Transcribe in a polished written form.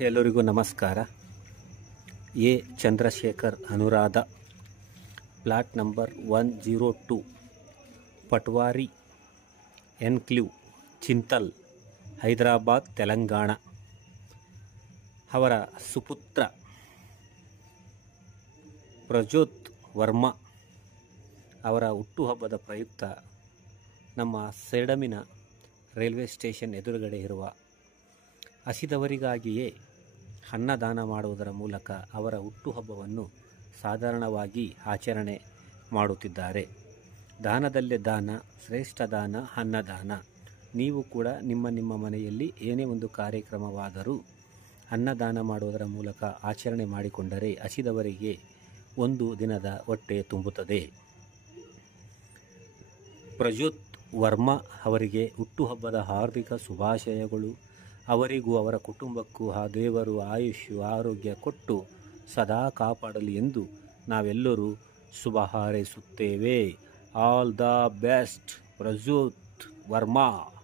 ಎಲ್ಲರಿಗೂ ನಮಸ್ಕಾರ. A Chandrashekar Anuradha, plot number 102, Patwari enclave, Chintal, Hyderabad, Telangana. ಅವರ ಸುಪುತ್ರ ಪ್ರಜ್ಯೋತ್ ವರ್ಮಾ ಅವರ ಹುಟ್ಟುಹಬ್ಬದ ಪ್ರಯುಕ್ತ ನಮ್ಮ ಸೇಡಮಿನ ರೈಲ್ವೆ ಸ್ಟೇಷನ್ ಎದುರುಗಡೆ ಇರುವ ಹಸಿದವರಿಗಾಗಿಯೇ ಅನ್ನದಾನ ಮಾಡುವುದರ ಮೂಲಕ ಅವರ ಹುಟ್ಟುಹಬ್ಬವನ್ನು ಸಾಧಾರಣವಾಗಿ ಆಚರಣೆ ಮಾಡುತ್ತಿದ್ದಾರೆ. ದಾನದಲ್ಲೇ ದಾನ, ಶ್ರೇಷ್ಠ ದಾನ ಅನ್ನದಾನ. ನೀವು ಕೂಡ ನಿಮ್ಮ ಮನೆಯಲ್ಲಿ ಏನೇ ಒಂದು ಕಾರ್ಯಕ್ರಮವಾದರೂ ಅನ್ನದಾನ ಮಾಡುವುದರ ಮೂಲಕ ಆಚರಣೆ ಮಾಡಿಕೊಂಡರೆ ಹಸಿದವರಿಗೆ ಒಂದು ದಿನದ ಹೊಟ್ಟೆ ತುಂಬುತ್ತದೆ. ಪ್ರಜ್ಯೋತ್ ವರ್ಮಾ ಅವರಿಗೆ ಹುಟ್ಟುಹಬ್ಬದ ಹಾರ್ದಿಕ ಶುಭಾಶಯಗಳು. ಅವರಿಗೂ ಅವರ ಕುಟುಂಬಕ್ಕೂ ಆ ದೇವರು ಆಯುಷ್ಯ ಆರೋಗ್ಯ ಕೊಟ್ಟು ಸದಾ ಕಾಪಾಡಲಿ ಎಂದು ನಾವೆಲ್ಲರೂ ಶುಭ ಹಾರೈಸುತ್ತೇವೆ. All the best Prajyoth Verma.